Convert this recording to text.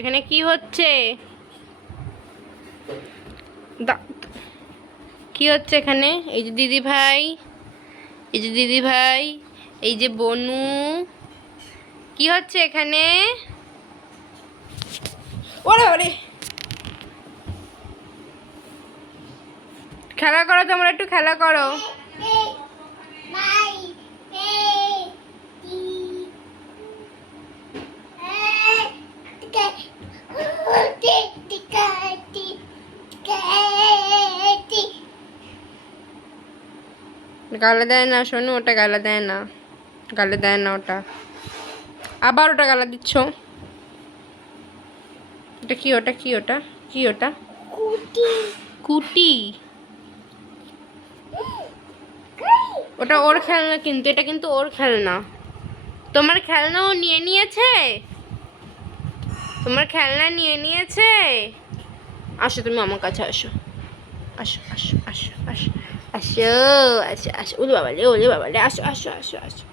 এখানে কি হচ্ছে? কি হচ্ছে এখানে? এই যে দিদি ভাই, এই যে দিদি ভাই, এই যে বনু, কি হচ্ছে এখানে? ওরে ওরে, খেলা করো, তোমরা একটু খেলা করো। গালে দেয় না শোনো, ওটা গালে দেয় না, গালে দেয় না ওটা। আবার ওটা গালা দিচ্ছ। এটা কি? ওটা কি? ওটা কি? ওটা কুটি। ওটা ওর খেলনা, কিন্তু এটা কিন্তু ওর খেলনা। তোমার খেলনা ও নিয়ে নিয়েছে, তোমার খেলনা নিয়ে নিয়েছে। আসো তুমি আমার কাছে আসো, আসো আসো আসো আসো আসো আসো আসো। ওলে বাবা রে, ওলে বাবা রে, আসো আসো আসো আসো।